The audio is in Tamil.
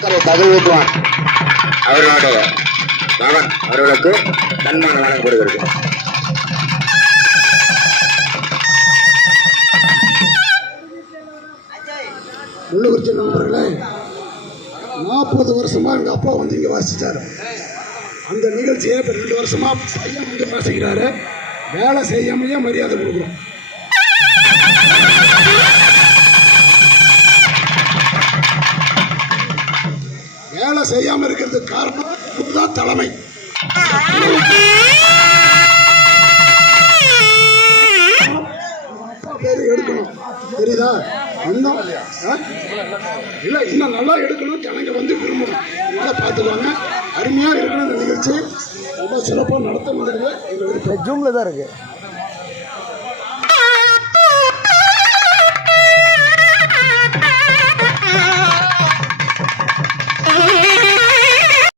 தகுதிவான் அவர்களுடைய மகன் அவர்களுக்கு சன்மானம் வழங்கப்படுகிறது. முள்ளுக்குறிச்சி நண்பர்களே, 40 வருஷமா எங்க அப்பா வந்து இங்க வாசிச்சாரு. அந்த நிகழ்ச்சியை இப்ப 2 வருஷமா பையன் வந்து வாசிக்கிறாரு. வேலை செய்யாமையே மரியாதை கொடுக்குறோம். வேலை செய்யாம இருக்கிறதுக்கு காரணம் இதுதான் தலைமை. பேரு எடுக்கணும், தெரியுதா? இன்னும் இல்லை, இன்னும் நல்லா எடுக்கணும், ஜனங்க வந்து விரும்பணும். நல்லா பார்த்துக்குவாங்க. அருமையாக இருக்கணும். இந்த நிகழ்ச்சி ரொம்ப சிறப்பாக நடத்த முடியுது. ஜூம்ல தான் இருக்கு.